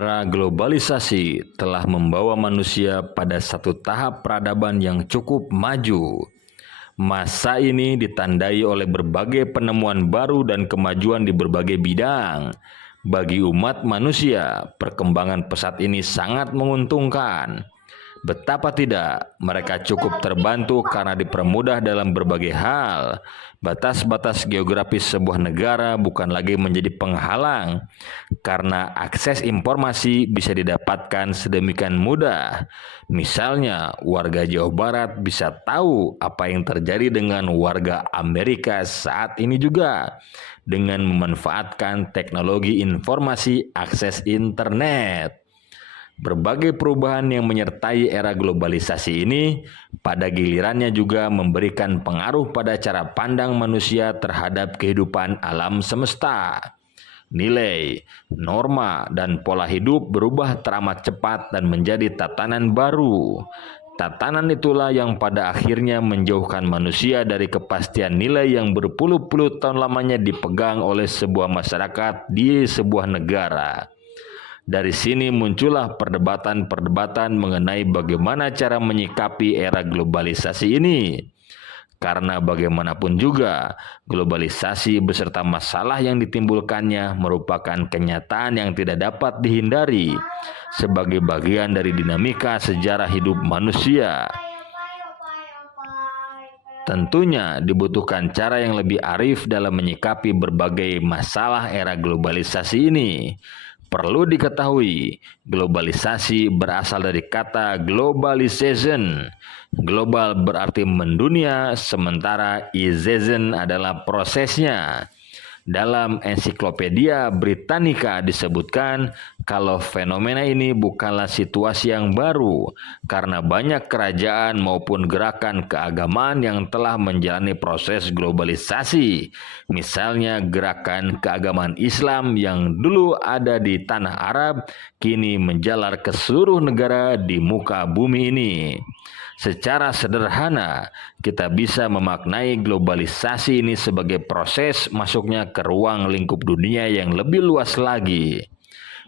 Era globalisasi telah membawa manusia pada satu tahap peradaban yang cukup maju. Masa ini ditandai oleh berbagai penemuan baru dan kemajuan di berbagai bidang. Bagi umat manusia, perkembangan pesat ini sangat menguntungkan. Betapa tidak, mereka cukup terbantu karena dipermudah dalam berbagai hal. Batas-batas geografis sebuah negara bukan lagi menjadi penghalang, karena akses informasi bisa didapatkan sedemikian mudah. Misalnya, warga Jawa Barat bisa tahu apa yang terjadi dengan warga Amerika saat ini juga, dengan memanfaatkan teknologi informasi akses internet. Berbagai perubahan yang menyertai era globalisasi ini pada gilirannya juga memberikan pengaruh pada cara pandang manusia terhadap kehidupan alam semesta. Nilai, norma, dan pola hidup berubah teramat cepat dan menjadi tatanan baru. Tatanan itulah yang pada akhirnya menjauhkan manusia dari kepastian nilai yang berpuluh-puluh tahun lamanya dipegang oleh sebuah masyarakat di sebuah negara. Dari sini muncullah perdebatan-perdebatan mengenai bagaimana cara menyikapi era globalisasi ini. Karena bagaimanapun juga, globalisasi beserta masalah yang ditimbulkannya merupakan kenyataan yang tidak dapat dihindari sebagai bagian dari dinamika sejarah hidup manusia. Tentunya dibutuhkan cara yang lebih arif dalam menyikapi berbagai masalah era globalisasi ini. Perlu diketahui, globalisasi berasal dari kata globalization. Global berarti mendunia, sementara ization adalah prosesnya. Dalam ensiklopedia Britannica disebutkan kalau fenomena ini bukanlah situasi yang baru karena banyak kerajaan maupun gerakan keagamaan yang telah menjalani proses globalisasi. Misalnya gerakan keagamaan Islam yang dulu ada di tanah Arab kini menjalar ke seluruh negara di muka bumi ini. Secara sederhana, kita bisa memaknai globalisasi ini sebagai proses masuknya ke ruang lingkup dunia yang lebih luas lagi.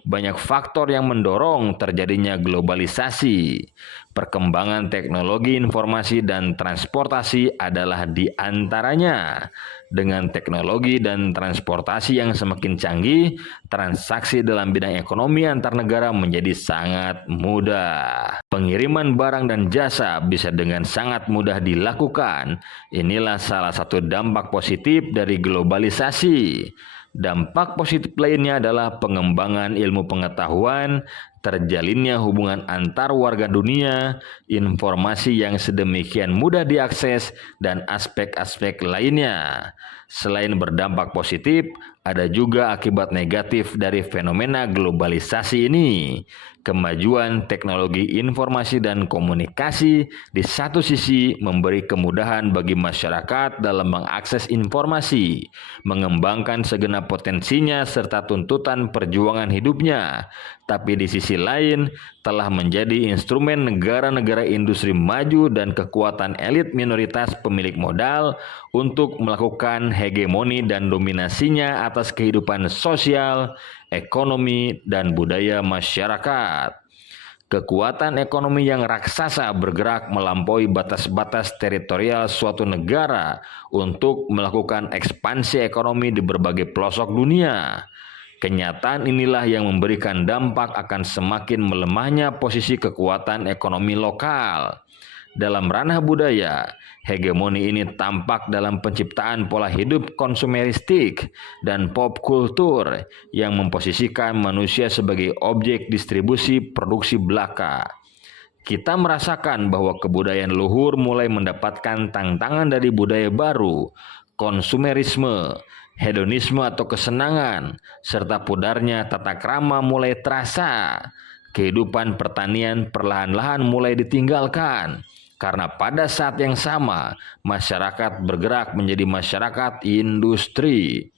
Banyak faktor yang mendorong terjadinya globalisasi. Perkembangan teknologi informasi dan transportasi adalah di antaranya. Dengan teknologi dan transportasi yang semakin canggih, transaksi dalam bidang ekonomi antar negara menjadi sangat mudah. Pengiriman barang dan jasa bisa dengan sangat mudah dilakukan. Inilah salah satu dampak positif dari globalisasi. Dampak positif lainnya adalah pengembangan ilmu pengetahuan, terjalinnya hubungan antar warga dunia, informasi yang sedemikian mudah diakses, dan aspek-aspek lainnya. Selain berdampak positif, ada juga akibat negatif dari fenomena globalisasi ini. Kemajuan teknologi informasi dan komunikasi di satu sisi memberi kemudahan bagi masyarakat dalam mengakses informasi, mengembangkan segenap potensinya serta tuntutan perjuangan hidupnya. Tapi di sisi lain telah menjadi instrumen negara-negara industri maju dan kekuatan elit minoritas pemilik modal untuk melakukan hegemoni dan dominasinya atas kehidupan sosial, ekonomi, dan budaya masyarakat. Kekuatan ekonomi yang raksasa bergerak melampaui batas-batas teritorial suatu negara untuk melakukan ekspansi ekonomi di berbagai pelosok dunia. Kenyataan inilah yang memberikan dampak akan semakin melemahnya posisi kekuatan ekonomi lokal. Dalam ranah budaya, hegemoni ini tampak dalam penciptaan pola hidup konsumeristik dan pop kultur yang memposisikan manusia sebagai objek distribusi produksi belaka. Kita merasakan bahwa kebudayaan luhur mulai mendapatkan tantangan dari budaya baru, konsumerisme, hedonisme atau kesenangan, serta pudarnya tata krama mulai terasa. Kehidupan pertanian perlahan-lahan mulai ditinggalkan. Karena pada saat yang sama, masyarakat bergerak menjadi masyarakat industri.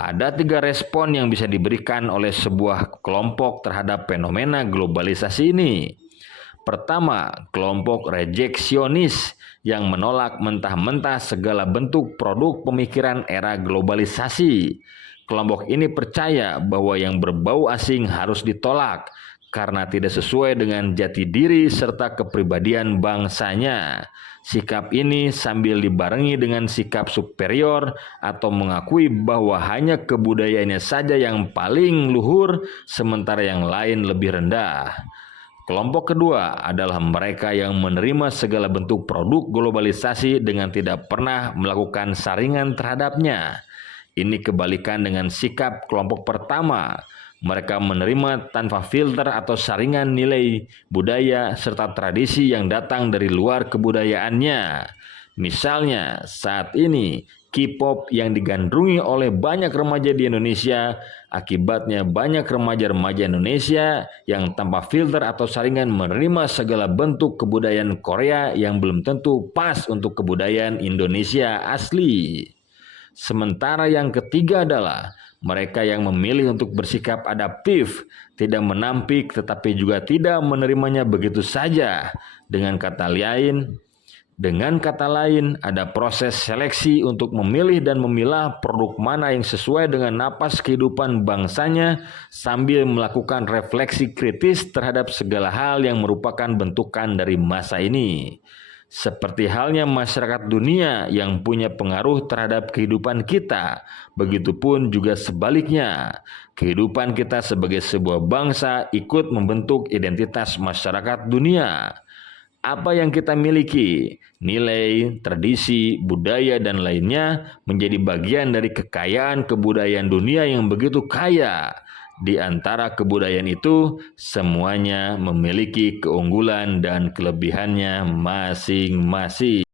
Ada 3 respon yang bisa diberikan oleh sebuah kelompok terhadap fenomena globalisasi ini. Pertama, kelompok rejeksionis yang menolak mentah-mentah segala bentuk produk pemikiran era globalisasi. Kelompok ini percaya bahwa yang berbau asing harus ditolak karena tidak sesuai dengan jati diri serta kepribadian bangsanya. Sikap ini sambil dibarengi dengan sikap superior atau mengakui bahwa hanya kebudayaannya saja yang paling luhur sementara yang lain lebih rendah. Kelompok kedua adalah mereka yang menerima segala bentuk produk globalisasi dengan tidak pernah melakukan saringan terhadapnya. Ini kebalikan dengan sikap kelompok pertama. Mereka menerima tanpa filter atau saringan nilai budaya serta tradisi yang datang dari luar kebudayaannya. Misalnya, saat ini K-pop yang digandrungi oleh banyak remaja di Indonesia, akibatnya banyak remaja-remaja Indonesia yang tanpa filter atau saringan menerima segala bentuk kebudayaan Korea yang belum tentu pas untuk kebudayaan Indonesia asli. Sementara yang ketiga adalah mereka yang memilih untuk bersikap adaptif, tidak menampik tetapi juga tidak menerimanya begitu saja. Dengan kata lain, ada proses seleksi untuk memilih dan memilah produk mana yang sesuai dengan napas kehidupan bangsanya sambil melakukan refleksi kritis terhadap segala hal yang merupakan bentukan dari masa ini. Seperti halnya masyarakat dunia yang punya pengaruh terhadap kehidupan kita, begitupun juga sebaliknya. Kehidupan kita sebagai sebuah bangsa ikut membentuk identitas masyarakat dunia. Apa yang kita miliki, nilai, tradisi, budaya, dan lainnya menjadi bagian dari kekayaan kebudayaan dunia yang begitu kaya. Di antara kebudayaan itu, semuanya memiliki keunggulan dan kelebihannya masing-masing.